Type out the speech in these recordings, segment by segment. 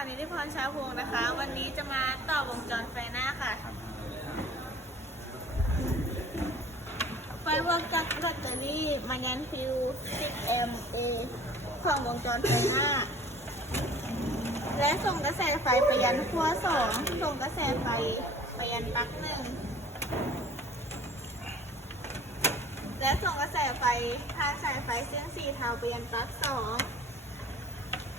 ค่ะนิติพรชาพงศ์นะคะ วันนี้จะมาต่อวงจรไฟหน้าค่ะ ไฟวิร์กจากแบตเตอรี่มายันฟิว 10 MA ของวงจรไฟหน้า และส่งกระแสไฟไปยันขั้วสองส่งกระแสไฟไปยันปลั๊กหนึ่งและส่งกระแสไฟทางสายไฟเส้นสีเทาไปยันปลั๊กสอง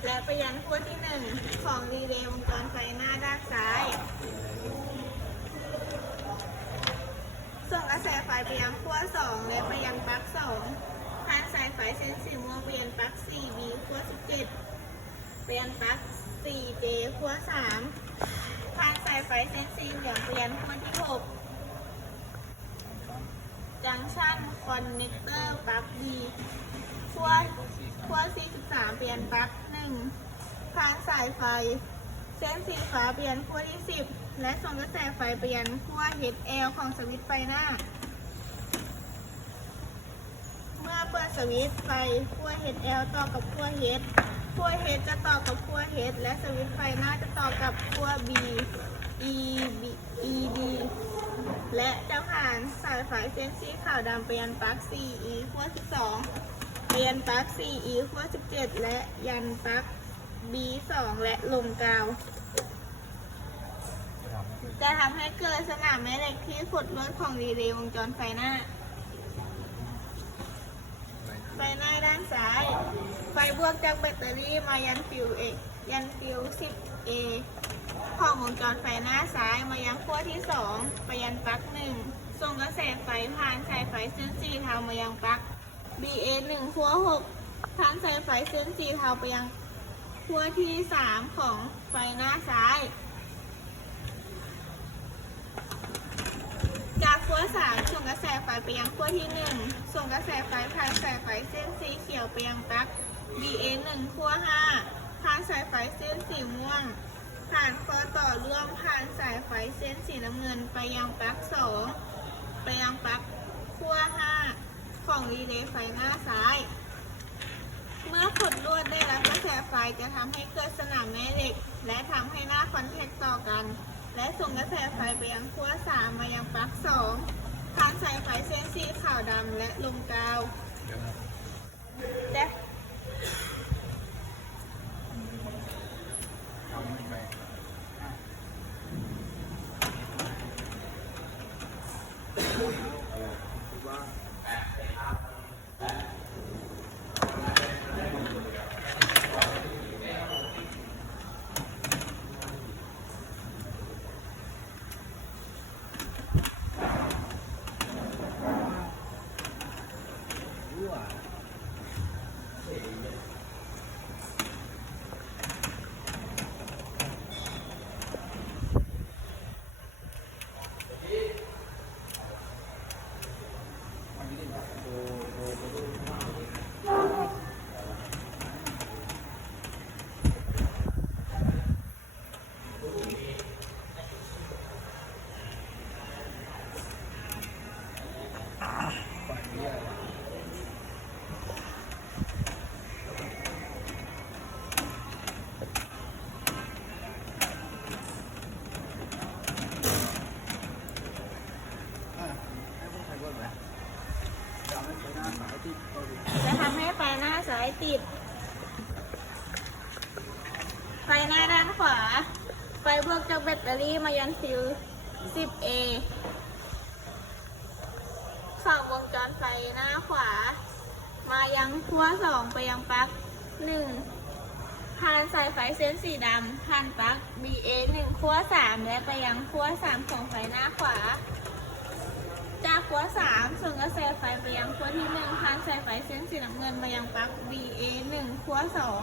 และไปยันขั้วที่หนึ่งของรีเลย์วงจรไฟหน้าด้านซ้าย ส่งกระแสไฟไปยังขั้วสองและไปยังปลั๊กสองทางสายไฟเส้นสีม่วงไปยังปลั๊ก 4B ขั้ว17ไปยังปลั๊ก 4J ขั้ว3ทางสายไฟเส้นสีเหลืองไปยังขั้วที่6 จังชันคอนเนคเตอร์ปลั๊ก B ขั้วขั้ว43 เปลี่ยนปลั๊ก1ทางสายไฟ เส้นสีฟ้าเปลี่ยนขั้วที่ 10 และส่งกระแสไฟไปลี่ยังขั้ว HL ของสวิตช์ไฟหน้า เมื่อเปิดสวิตช์ไฟขั้ว HL ต่อกับขั้ว H ขั้ว H จะต่อกับขั้ว H และสวิตช์ไฟหน้าจะต่อกับขั้ว B E D และจะผ่านสายไฟเส้นสีขาวดำไปยันปลั๊ก 4E ขั้ว12ไปยันปลั๊ก 4E ขั้ว17 และยันปลั๊ก B2 และลมกาว จะทำให้เกิดสนามแม่เหล็กที่ขดลวดของรีเลย์วงจรไฟหน้า ไฟหน้าด้านซ้าย ไฟบวกจากแบตเตอรี่มายันฟิวเอกยันฟิว 10A ของวงจรไฟหน้าซ้ายมายังขั้วที่ 2 ไปยันปลั๊ก1 ส่งกระแสไฟผ่านสายไฟเส้นสีเทามายังปลั๊ก BA 1ขั้ว6ทางสายไฟเส้นสีเทาไปยังขั้วที่ 3 ของไฟหน้าซ้าย จากขั้วสามส่งกระแสไฟไปยังขั้วที่หนึ่งส่งกระแสไฟผ่านสายไฟเส้นสีเขียวไปยังปลั๊ก BA หนึ่งขั้วห้าผ่านสายไฟเส้นสีม่วงผ่านข้อต่อร่วมผ่านสายไฟเส้นสีน้ำเงินไปยังปลั๊กสอง ไปยังปลั๊กขั้วห้าของรีเลย์ไฟหน้าซ้าย เมื่อขดลวดได้รับกระแสไฟจะทำให้เกิดสนามแม่เหล็ก และทำให้หน้าคอนแทคต่อกัน และส่งกระแสไฟไปยังขั้วสามมายังปลั๊กสองทางสายไฟเส้นสีขาวดำและลมกาวแล จะทำให้ไฟหน้าซ้ายติด ไฟหน้าด้านขวา ไฟบวกจากแบตเตอรี่มายันฟิว 10A ฝั่งวงจรไฟหน้าขวา มายังขั้วสองไปยังปลั๊กหนึ่งผ่านสายไฟเส้นสีดำผ่านปลั๊ก BA หนึ่งขั้วสามและไปยังขั้วสามของไฟหน้าขวา จากขั้วสามส่งกระแสไฟไปยังขั้วที่หนึ่งผ่านสายไฟเส้นสีน้ำเงินมายังปลั๊ก BA หนึ่งขั้วสอง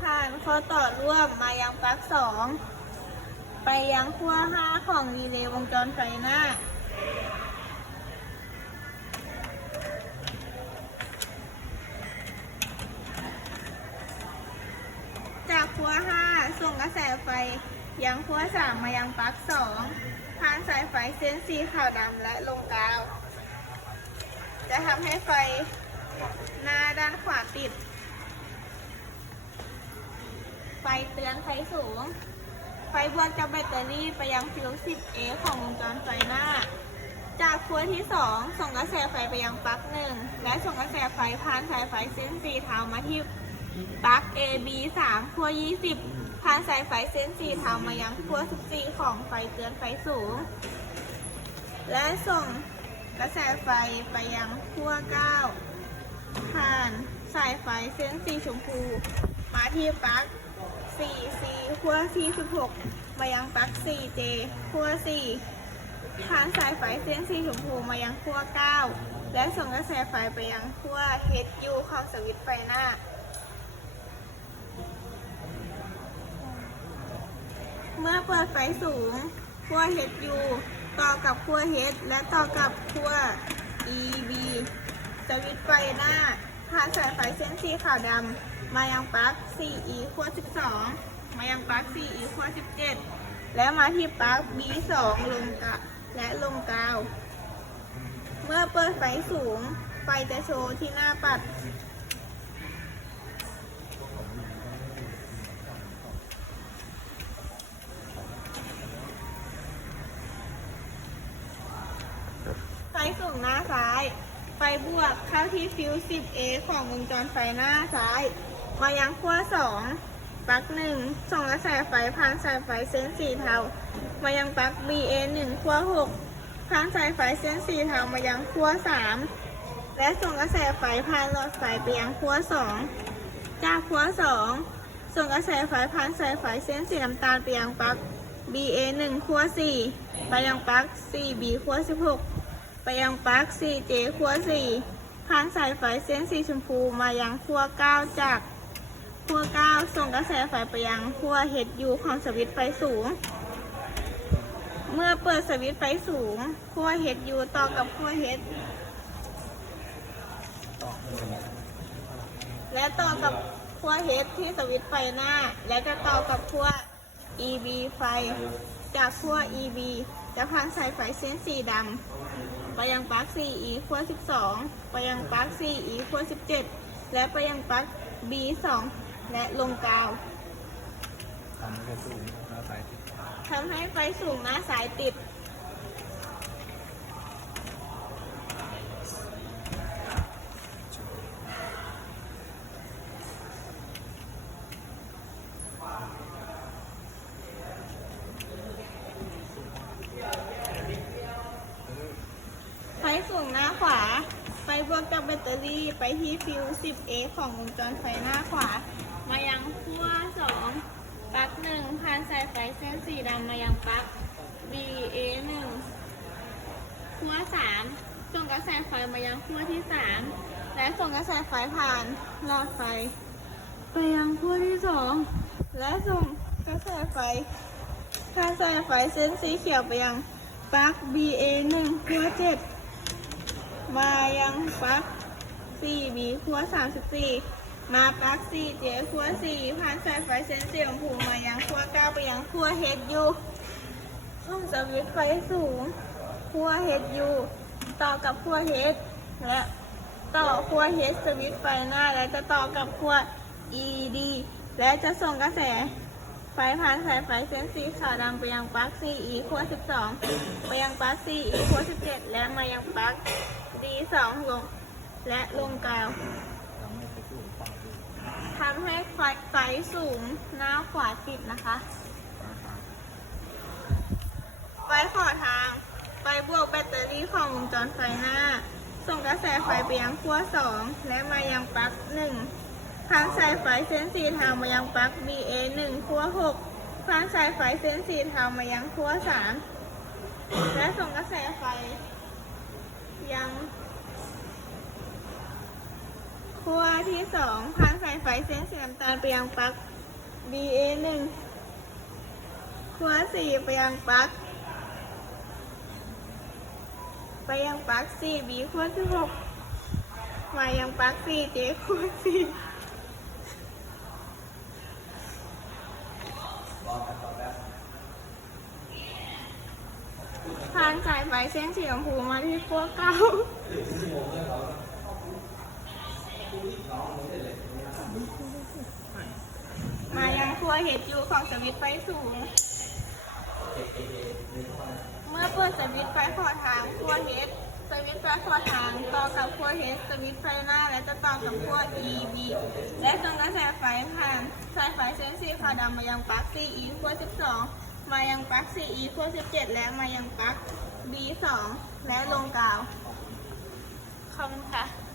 ผ่านข้อต่อร่วมมายังปลั๊กสองไปยังขั้วห้าของรีเลย์วงจรไฟหน้าจากขั้วห้าส่งกระแสไฟยังขั้วสามมายังปลั๊กสอง พานสายไฟเส้นสีขาวดำและลงกาว จะทำให้ไฟหน้าด้านขวาติด ไฟเตือนไฟสูง ไฟบวกจากแบตเตอรี่ไปยังฟิว 10A ของวงจรไฟหน้า จากขั้วที่ 2 ส่งกระแสไฟไปยังปลั๊กหนึ่งและส่งกระแสไฟผ่านสายไฟเส้นสีเทามาที่ ปลั๊ก AB 3ขั้ว20ผ่านสายไฟเส้นสีเทามายังขั้ว14 ของไฟเตือนไฟสูง และส่งกระแสไฟไปยังขั้ว9ผ่านสายไฟเส้นสีชมพู มาที่ปลั๊ก 4C ขั้ว46มายังปลั๊ก 4J ขั้ว4ผ่านสายไฟเส้นสีชมพูมายังขั้ว9และส่งกระแสไฟไปยังขั้ว HU ของสวิตช์ไฟหน้า มื่อเปิดไฟสูงขั้ว HU ต่อกับขั้ว H และต่อกับขั้ว EB สวิตช์ไฟหน้าผ่าสายไฟเส้นสีขาวดำมายังปลั๊ก 4E ขั้ว 12 มายังปลั๊ก 4E ขั้ว 17 แล้วมาที่ปลั๊ก B2 ลงกะและลงกาว เมื่อเปิดไฟสูง ไฟจะโชว์ที่หน้าปัด ไฟสูงหน้าซ้าย ไฟบวกเข้า ที่ฟิวส์ 10A ของวงจรไฟหน้าซ้าย มายังขั้ว 2ปลั๊ก1 ส่งกระแสไฟผ่านสายไฟเส้นสีเทา มายังปลั๊ก BA 1ขั้ว 6 ผ่านสายไฟเส้นสีเทามายังขั้ว 3 และส่งกระแสไฟผ่านหลอดไฟไปยังขั้ว 2 จากขั้ว 2 ส่งกระแสไฟผ่านสายไฟเส้นสีน้ำตาลไปยังปลั๊ก BA 1ขั้ว 4 ไปยังปลั๊ก 4B ขั้ว 16 ไปยังปลั๊ก 4J ขั้ว 4 ผ่านสายไฟเส้นสีชมพูมายังขั้ว9จากขั้ว9ส่งกระแสไฟไปยังขั้ว HU ของสวิตช์ไฟสูง เมื่อเปิดสวิตช์ไฟสูงขั้ว HU ต่อกับขั้ว H และต่อกับขั้ว H ที่สวิตช์ไฟหน้า และจะต่อกับขั้ว EB ไฟ จากขั้ว EB จะผ่านสายไฟเส้นสีดำ ไปยังปลั๊ก 4E ขั้ว12 ไปยังปลั๊ก 4E ขั้ว17 และไปยังปลั๊ก B2 และลงกาวทำให้สูงหน้าสายติดทำให้ไฟสูงหน้าสายติด ไฟสูงหน้าขวา ไฟบ วกจากแบตเตอรี่ไปที่ฟิวส 10A ของวงจรไฟหน้าขวา มายังขั้ว2ปลั๊ก1ผ่านสายไฟเส้นสีดำมายังปลั๊ก BA 1ขั้ว3ส่งกระแสไฟมายังขั้วที่ 3 และส่งกระแสไฟผ่านหลอดไฟ ไปยังขั้วที่ 2 และส่งกระแสไฟผ่านสายไฟเส้นสีเขียวไปยังปลั๊ก BA 1ขั้ว7 มายังปลั๊ก 4B ขั้ว34 มาปลั๊ก 4J ขั้ว4ผ่านสายไฟเส้นสีชมพูมายังขั้ว9ไปยังขั้ว HU ช่องสวิตช์ไฟสูงขั้ว HU ต่อกับขั้ว H และต่อขั้ว H สวิตช์ไฟหน้า และจะต่อกับขั้ว ED และจะส่งกระแสไฟผ่านสายไฟเส้นสีขาวดำไปยังปลั๊ก 4E ขั้ว12 ไปยังปลั๊ก 4E ขั้ว17 และมายังปลั๊ก D2 ลง และลงกาวทำให้สูงปังขึ้นทำให้ไฟไฟสูงหน้าขวาติดนะคะ ไฟขอทาง ไฟบวกแบตเตอรี่ของวงจรไฟหน้า ส่งกระแสไฟไปยังขั้ว2และมายังปลั๊ก1ผ่านสายไฟเส้นสีเทามายังปลั๊ก BA 1ขั้ว6ผ่านสายไฟเส้นสีเทามายังขั้ว3และส่งกระแสไฟยัง ที่2ผ่านสายไฟเส้นสีน้ำตาลไปยังปลั๊ก BA 1ขั้ว4ไปยังปลั๊ก ไปยังปลั๊ก 4B ขั้ว16มายังปลั๊ก 4J ขั้ว4ผ่านสายไฟเส้นสีชมพูมาที่ขั้วเก้า มายังขั้วเฮดยูของสวิตไฟสูง เมื่อเปิดสวิตไฟขอทางขั้วเฮดสวิตไฟขอทางต่อกับขั้วเฮดสวิตไฟหน้า และจะต่อกับขั้ว EB และส่งกระแสไฟผ่านสายไฟเส้นสีขาวดำมายังปลั๊ก CE ขั้ว12 มายังปลั๊ก CE ขั้ว17 และมายังปลั๊ก B2 และลงกาวขอบคุณค่ะ